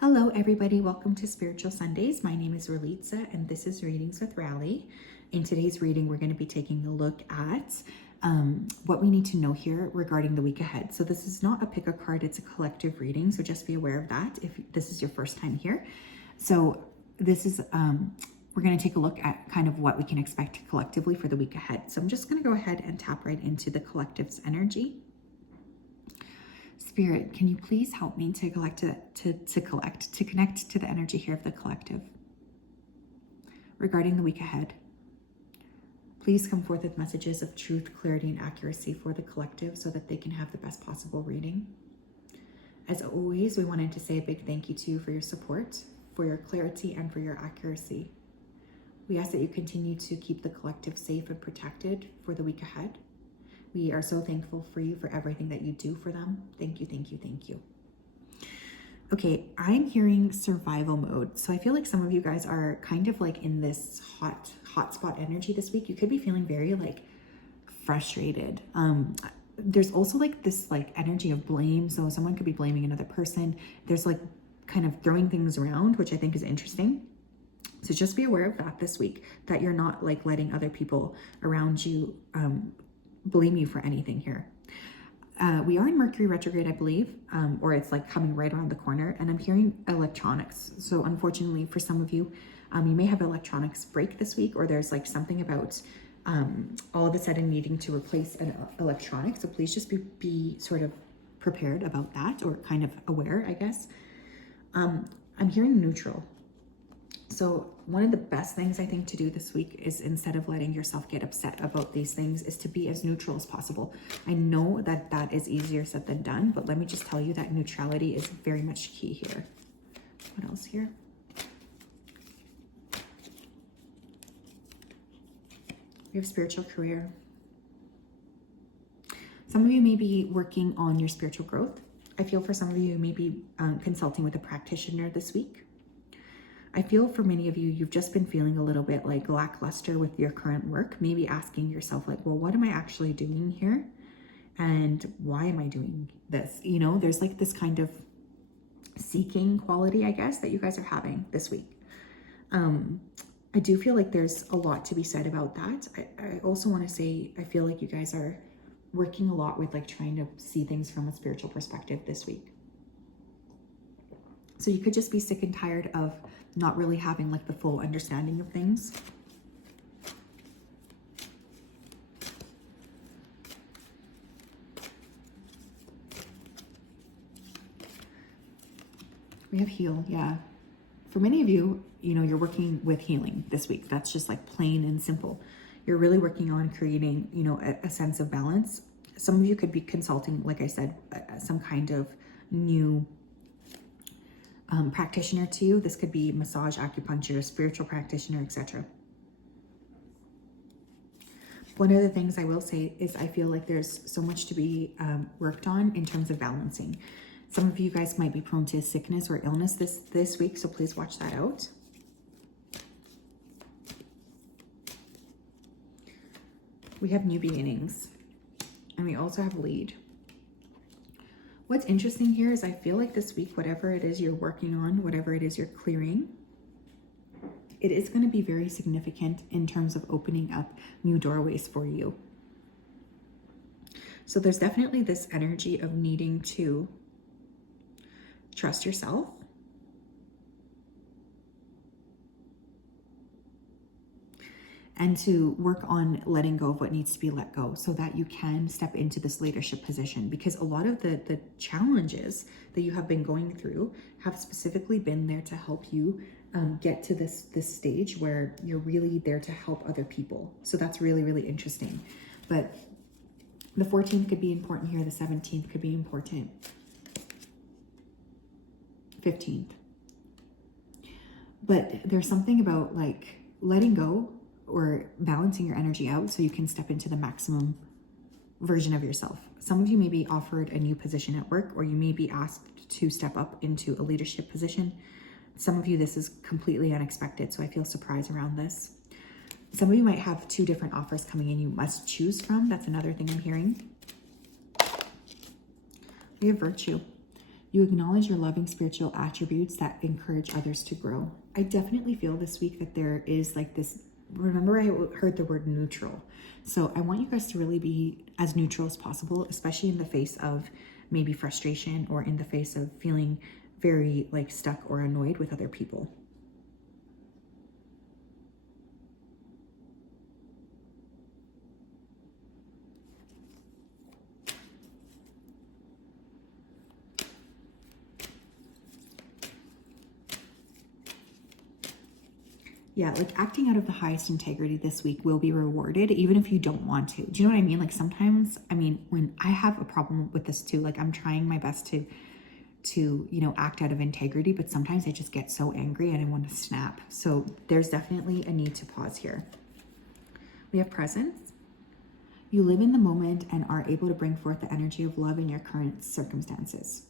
Hello everybody, welcome to Spiritual Sundays. My name is Ralitza and this is Readings with Rally. In today's reading, we're going to be taking a look at what we need to know here regarding the week ahead. So this is not a pick a card, it's a collective reading. So just be aware of that if this is your first time here. So this is, we're going to take a look at kind of what we can expect collectively for the week ahead. So I'm just going to go ahead and tap right into the collective's energy. Spirit, can you please help me to connect to the energy here of the collective regarding the week ahead? Please come forth with messages of truth, clarity, and accuracy for the collective so that they can have the best possible reading. As always, we wanted to say a big thank you to you for your support, for your clarity, and for your accuracy. We ask that you continue to keep the collective safe and protected for the week ahead. We are so thankful for you for everything that you do for them. Thank you, thank you, thank you. Okay, I'm hearing survival mode. So I feel like some of you guys are kind of like in this hotspot energy this week. You could be feeling very like frustrated. There's also like this like energy of blame. So someone could be blaming another person. There's like kind of throwing things around, which I think is interesting. So just be aware of that this week, that you're not like letting other people around you blame you for anything here. We are in Mercury retrograde, I believe, or it's like coming right around the corner, and I'm hearing electronics. So unfortunately for some of you, you may have electronics break this week, or there's like something about all of a sudden needing to replace an electronic. So please just be sort of prepared about that, or kind of aware, I guess. I'm hearing neutral. So one of the best things I think to do this week is, instead of letting yourself get upset about these things, is to be as neutral as possible. I know that that is easier said than done, but let me just tell you that neutrality is very much key here. What else here? We have spiritual career. Some of you may be working on your spiritual growth. I feel for some of you, you may be consulting with a practitioner this week. I feel for many of you, you've just been feeling a little bit like lackluster with your current work, maybe asking yourself like, well, what am I actually doing here? And why am I doing this? You know, there's like this kind of seeking quality, I guess, that you guys are having this week. I do feel like there's a lot to be said about that. I also want to say, I feel like you guys are working a lot with like trying to see things from a spiritual perspective this week. So you could just be sick and tired of not really having like the full understanding of things. We have heal, yeah. For many of you, you know, you're working with healing this week. That's just like plain and simple. You're really working on creating, you know, a sense of balance. Some of you could be consulting, like I said, some kind of new practitioner to you. This could be massage, acupuncture, spiritual practitioner, etc. One of the things I will say is I feel like there's so much to be worked on in terms of balancing. Some of you guys might be prone to sickness or illness this week, so please watch that out. We have new beginnings, and we also have lead. What's interesting here is I feel like this week, whatever it is you're working on, whatever it is you're clearing, it is going to be very significant in terms of opening up new doorways for you. So there's definitely this energy of needing to trust yourself. And to work on letting go of what needs to be let go so that you can step into this leadership position. Because a lot of the challenges that you have been going through have specifically been there to help you get to this stage where you're really there to help other people. So that's really, really interesting. But the 14th could be important here. The 17th could be important. 15th. But there's something about like letting go or balancing your energy out so you can step into the maximum version of yourself. Some of you may be offered a new position at work, or you may be asked to step up into a leadership position. Some of you, this is completely unexpected, so I feel surprise around this. Some of you might have 2 different offers coming in you must choose from. That's another thing I'm hearing. We have virtue. You acknowledge your loving spiritual attributes that encourage others to grow. I definitely feel this week that there is like this, remember I heard the word neutral. So I want you guys to really be as neutral as possible, especially in the face of maybe frustration or in the face of feeling very like stuck or annoyed with other people. Yeah, like acting out of the highest integrity this week will be rewarded, even if you don't want to. Do you know what I mean? Like sometimes, I mean, when I have a problem with this too, like I'm trying my best to, you know, act out of integrity, but sometimes I just get so angry and I want to snap. So there's definitely a need to pause here. We have presence. You live in the moment and are able to bring forth the energy of love in your current circumstances.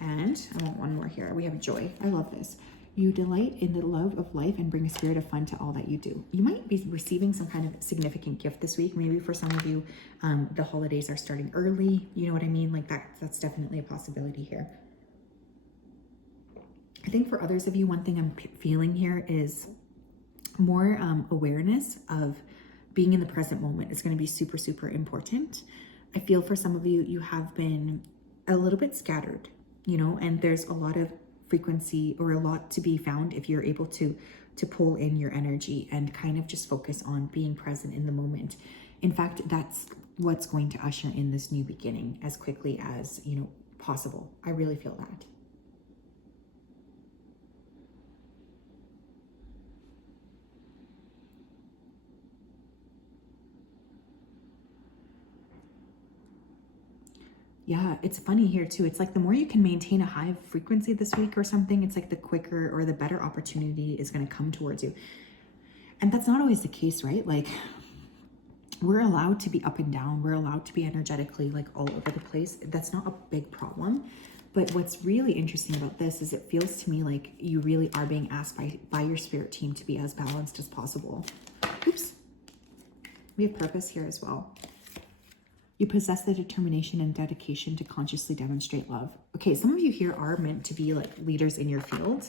And I want one more here. We have joy. I love this. You delight in the love of life and bring a spirit of fun to all that you do. You might be receiving some kind of significant gift this week. Maybe for some of you, the holidays are starting early. You know what I mean? Like that's definitely a possibility here. I think for others of you, one thing I'm feeling here is more awareness of being in the present moment is going to be super, super important. I feel for some of you, you have been a little bit scattered, you know, and there's a lot of frequency or a lot to be found if you're able to pull in your energy and kind of just focus on being present in the moment. In fact, that's what's going to usher in this new beginning as quickly as, you know, possible. I really feel that. Yeah, it's funny here too. It's like the more you can maintain a high frequency this week or something, it's like the quicker or the better opportunity is going to come towards you. And that's not always the case, right? Like we're allowed to be up and down. We're allowed to be energetically like all over the place. That's not a big problem. But what's really interesting about this is it feels to me like you really are being asked by your spirit team to be as balanced as possible. Oops. We have purpose here as well. You possess the determination and dedication to consciously demonstrate love. Okay, some of you here are meant to be like leaders in your field.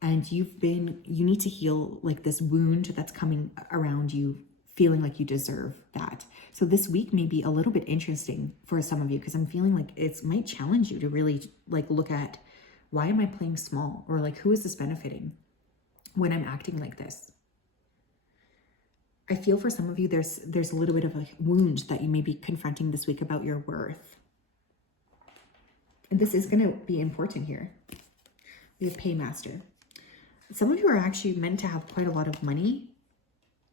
And you need to heal like this wound that's coming around you, feeling like you deserve that. So this week may be a little bit interesting for some of you because I'm feeling like it might challenge you to really like look at, why am I playing small? Or like, who is this benefiting when I'm acting like this? I feel for some of you, there's a little bit of a wound that you may be confronting this week about your worth. And this is going to be important here. We have Paymaster. Some of you are actually meant to have quite a lot of money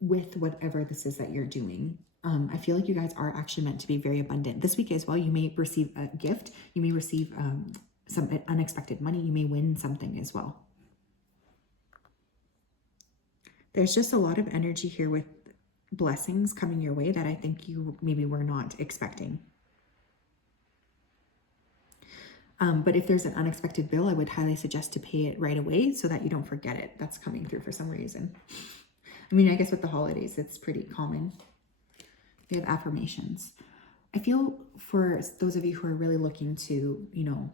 with whatever this is that you're doing. I feel like you guys are actually meant to be very abundant. This week as well, you may receive a gift. You may receive some unexpected money. You may win something as well. There's just a lot of energy here with blessings coming your way that I think you maybe were not expecting. But if there's an unexpected bill, I would highly suggest to pay it right away so that you don't forget it. That's coming through for some reason. I mean, I guess with the holidays, it's pretty common. We have affirmations. I feel for those of you who are really looking to, you know,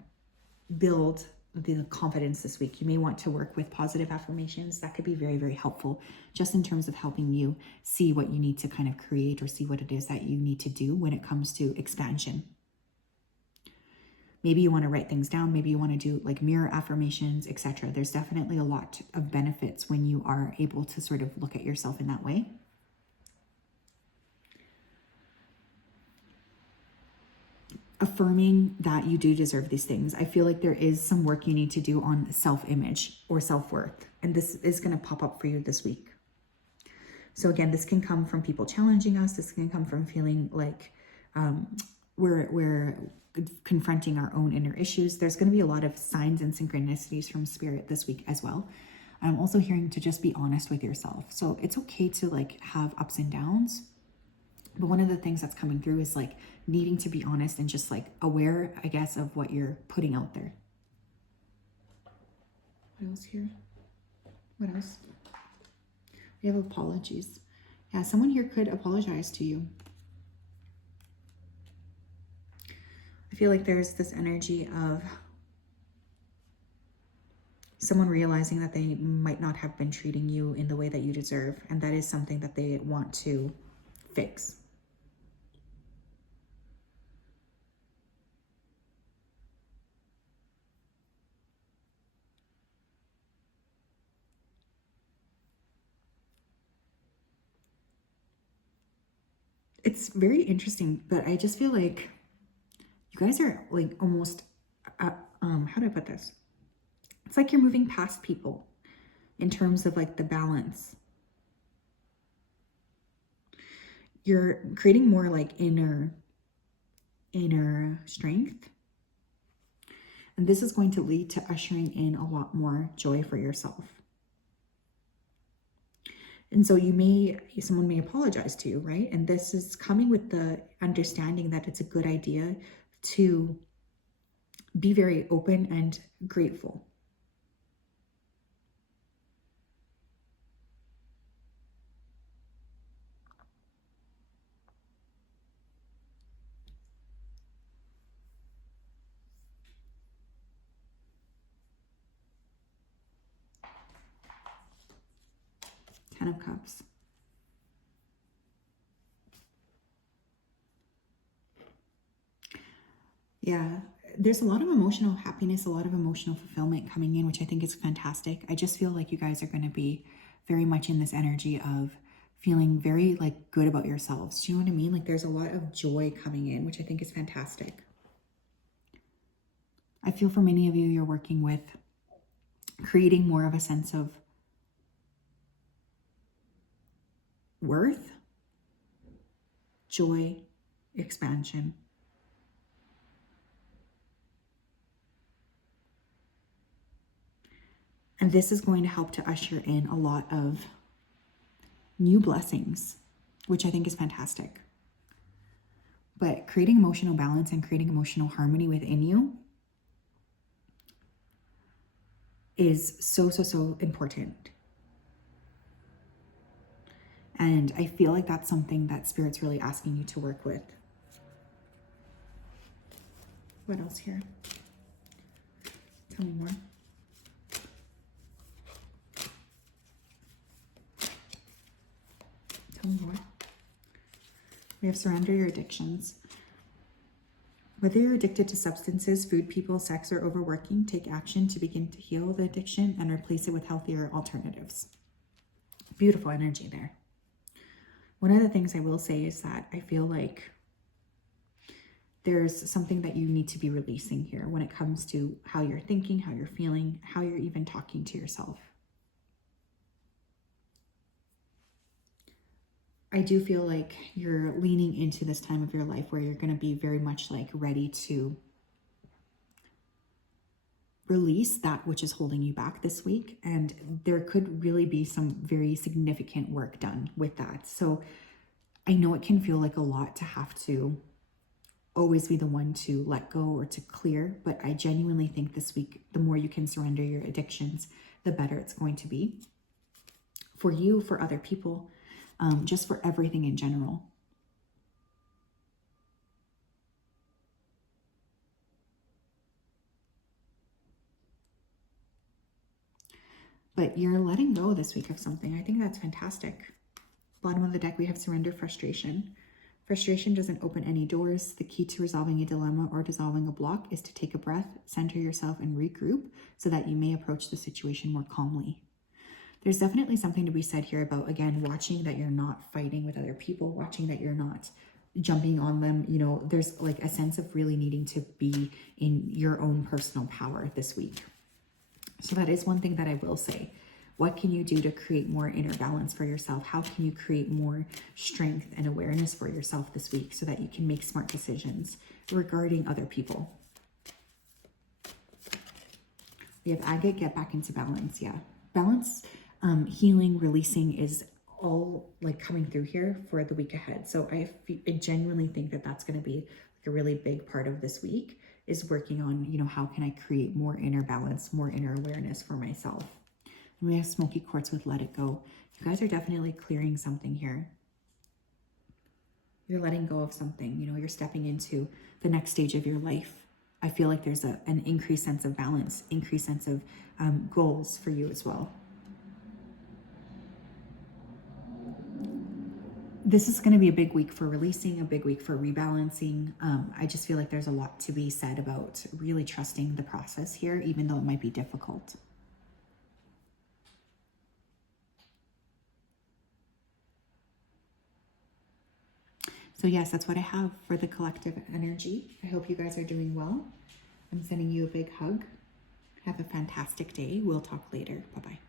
build the confidence this week, you may want to work with positive affirmations. That could be very, very helpful just in terms of helping you see what you need to kind of create or see what it is that you need to do when it comes to expansion. Maybe you want to write things down. Maybe you want to do like mirror affirmations, etc. There's definitely a lot of benefits when you are able to sort of look at yourself in that way. Affirming that you do deserve these things. I feel like there is some work you need to do on self-image or self-worth. And this is going to pop up for you this week. So again, this can come from people challenging us. This can come from feeling like we're confronting our own inner issues. There's going to be a lot of signs and synchronicities from spirit this week as well. I'm also hearing to just be honest with yourself. So it's okay to like have ups and downs. But one of the things that's coming through is like needing to be honest and just like aware, I guess, of what you're putting out there. What else here? What else? We have apologies. Yeah, someone here could apologize to you. feel like there's this energy of someone realizing that they might not have been treating you in the way that you deserve, and that is something that they want to fix. It's very interesting, but I just feel like you guys are like almost, how do I put this? It's like you're moving past people in terms of like the balance. You're creating more like inner strength. And this is going to lead to ushering in a lot more joy for yourself. And so someone may apologize to you, right? And this is coming with the understanding that it's a good idea to be very open and grateful. Ten of Cups. Yeah, there's a lot of emotional happiness, a lot of emotional fulfillment coming in, which I think is fantastic. I just feel like you guys are going to be very much in this energy of feeling very like good about yourselves. Do you know what I mean? Like there's a lot of joy coming in, which I think is fantastic. I feel for many of you, you're working with creating more of a sense of worth, joy, expansion. And this is going to help to usher in a lot of new blessings, which I think is fantastic. But creating emotional balance and creating emotional harmony within you is so, so, so important. And I feel like that's something that Spirit's really asking you to work with. What else here? Tell me more. Tell me more. We have surrender your addictions. Whether you're addicted to substances, food, people, sex, or overworking, take action to begin to heal the addiction and replace it with healthier alternatives. Beautiful energy there. One of the things I will say is that I feel like there's something that you need to be releasing here when it comes to how you're thinking, how you're feeling, how you're even talking to yourself. I do feel like you're leaning into this time of your life where you're going to be very much like ready to release that which is holding you back this week. And there could really be some very significant work done with that. So I know it can feel like a lot to have to always be the one to let go or to clear, but I genuinely think this week, the more you can surrender your addictions, the better it's going to be for you, for other people, just for everything in general. But you're letting go this week of something. I think that's fantastic. Bottom of the deck, we have surrender frustration. Frustration doesn't open any doors. The key to resolving a dilemma or dissolving a block is to take a breath, center yourself, and regroup so that you may approach the situation more calmly. There's definitely something to be said here about, again, watching that you're not fighting with other people, watching that you're not jumping on them. You know, there's like a sense of really needing to be in your own personal power this week. So that is one thing that I will say. What can you do to create more inner balance for yourself? How can you create more strength and awareness for yourself this week so that you can make smart decisions regarding other people? We have agate, get back into balance. Yeah. Balance, healing, releasing is all like coming through here for the week ahead. So I genuinely think that that's going to be like a really big part of this week, is working on, you know, how can I create more inner balance, more inner awareness for myself. And we have smoky quartz with let it go. You guys are definitely clearing something here. You're letting go of something, you know, you're stepping into the next stage of your life. I feel like there's an increased sense of balance, increased sense of goals for you as well. This is going to be a big week for releasing, a big week for rebalancing. I just feel like there's a lot to be said about really trusting the process here, even though it might be difficult. So yes, that's what I have for the collective energy. I hope you guys are doing well. I'm sending you a big hug. Have a fantastic day. We'll talk later. Bye-bye.